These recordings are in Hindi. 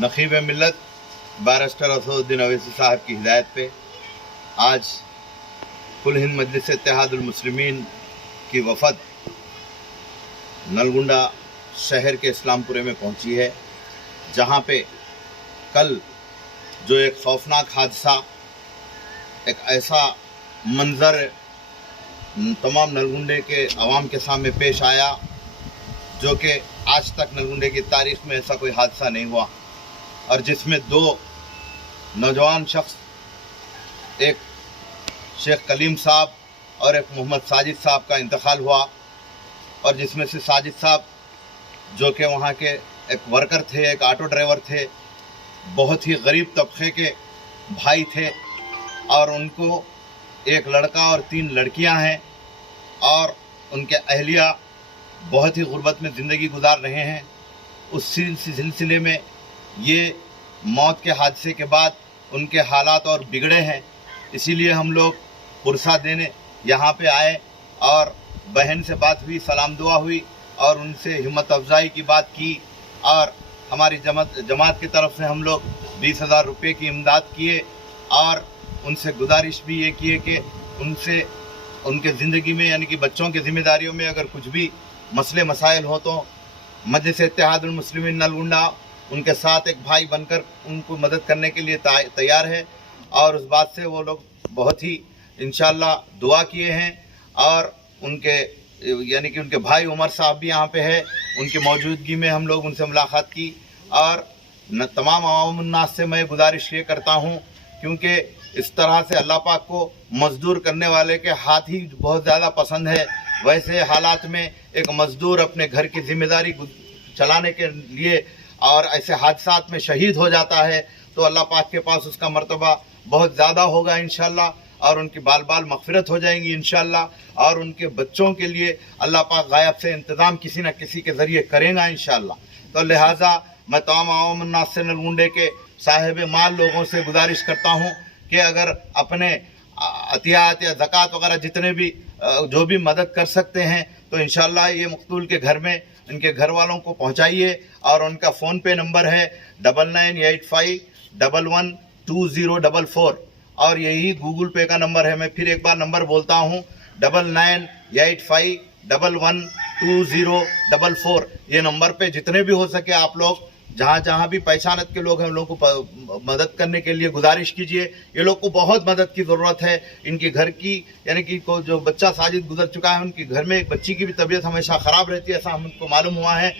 नकीब मिल्लत बैरिस्टर असदुद्दीन अवैसी साहब की हिदायत पे आज कुल हिंद मजलिस इत्तेहादुल मुस्लिमीन की वफ़द नलगुंडा शहर के इस्लामपुरे में पहुंची है, जहां पे कल जो एक खौफनाक हादसा, एक ऐसा मंज़र तमाम नलगुंडे के अवाम के सामने पेश आया जो कि आज तक नलगुंडे की तारीख़ में ऐसा कोई हादसा नहीं हुआ, और जिसमें दो नौजवान शख्स, एक शेख कलीम साहब और एक मोहम्मद साजिद साहब का इंतकाल हुआ। और जिसमें से साजिद साहब जो कि वहाँ के एक वर्कर थे, एक ऑटो ड्राइवर थे, बहुत ही गरीब तबके के भाई थे, और उनको एक लड़का और 3 लड़कियां हैं, और उनके अहलिया बहुत ही गुर्बत में ज़िंदगी गुजार रहे हैं। उस सिलसिले में ये मौत के हादसे के बाद उनके हालात और बिगड़े हैं, इसीलिए हम लोग पुरसा देने यहाँ पे आए और बहन से बात हुई, सलाम दुआ हुई और उनसे हिम्मत अफजाई की बात की, और हमारी जमात की तरफ से हम लोग 20,000 रुपये की इमदाद किए, और उनसे गुजारिश भी ये किए कि उनसे उनके ज़िंदगी में यानी कि बच्चों की ज़िम्मेदारियों में अगर कुछ भी मसले मसाइल हो तो मजलिस इत्तेहादुल मुस्लिमीन नलगुंडा उनके साथ एक भाई बनकर उनको मदद करने के लिए तैयार है। और उस बात से वो लोग बहुत ही इंशाअल्लाह दुआ किए हैं, और उनके यानी कि उनके भाई उमर साहब भी यहाँ पे है, उनकी मौजूदगी में हम लोग उनसे मुलाकात की। और तमाम अवाम उन्नास से मैं गुजारिश ये करता हूँ, क्योंकि इस तरह से अल्लाह पाक को मजदूर करने वाले के हाथ ही बहुत ज़्यादा पसंद है। वैसे हालात में एक मजदूर अपने घर की जिम्मेदारी चलाने के लिए और ऐसे हादसात में शहीद हो जाता है तो अल्लाह पाक के पास उसका मर्तबा बहुत ज़्यादा होगा इंशाअल्लाह, और उनकी बाल बाल मग़फ़िरत हो जाएंगी इंशाअल्लाह, और उनके बच्चों के लिए अल्लाह पाक गायब से इंतज़ाम किसी न किसी के ज़रिए करेगा इंशाअल्लाह। तो लिहाजा मैं तमाम अवाम उन्नास से नलगुंडे के साहिब माल लोगों से गुजारिश करता हूँ कि अगर अपने अतियात या ज़कात वगैरह जितने भी जो भी मदद कर सकते हैं तो इंशाअल्लाह ये मक़तूल के घर में इनके घर वालों को पहुंचाइए। और उनका फ़ोन पे नंबर है 9985112044, और यही गूगल पे का नंबर है। मैं फिर एक बार नंबर बोलता हूँ 9985112044। ये नंबर पे जितने भी हो सके आप लोग जहाँ भी पहचानत के लोग हैं उन लोगों को मदद करने के लिए गुजारिश कीजिए। ये लोग को बहुत मदद की ज़रूरत है। इनके घर की यानी कि जो बच्चा साजिद गुजर चुका है, उनके घर में एक बच्ची की भी तबीयत हमेशा ख़राब रहती है, ऐसा हमको मालूम हुआ है।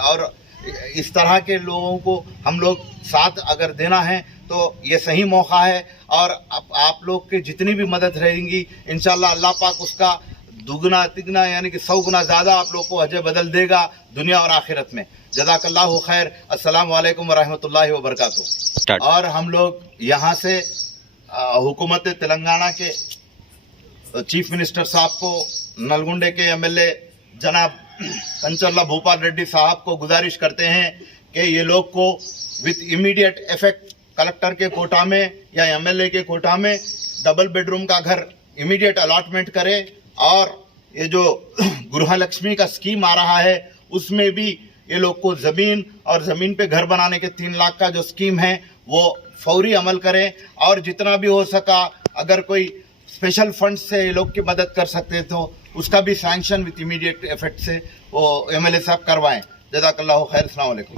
और इस तरह के लोगों को हम लोग साथ अगर देना है तो ये सही मौका है, और आप लोग की जितनी भी मदद रहेंगी इंशाअल्लाह अल्लाह पाक उसका दुगना तिगना यानी कि 100 गुना ज़्यादा आप लोग को अजर बदल देगा दुनिया और आखिरत में। जज़ाकल्लाहु खैर। अस्सलामु अलैकुम वरहमतुल्लाहि वबरकातुहू। और हम लोग यहाँ से हुकूमत तेलंगाना के चीफ मिनिस्टर साहब को, नलगुंडे के MLA जनाब कंचर्ला भूपाल रेड्डी साहब को गुजारिश करते हैं कि ये लोग को विथ इमीडिएट इफेक्ट कलेक्टर के कोटा में या MLA के कोटा में डबल बेडरूम का घर इमीडिएट अलॉटमेंट करें, और ये जो गृहलक्ष्मी का स्कीम आ रहा है उसमें भी ये लोग को ज़मीन और ज़मीन पे घर बनाने के 3 लाख का जो स्कीम है वो फौरी अमल करें। और जितना भी हो सका अगर कोई स्पेशल फंड से ये लोग की मदद कर सकते तो उसका भी सैंक्शन विथ इमीडिएट इफेक्ट से वो MLA साहब करवाएं। जज़ाकल्लाहु खैर। अस्सलाम वालेकुम।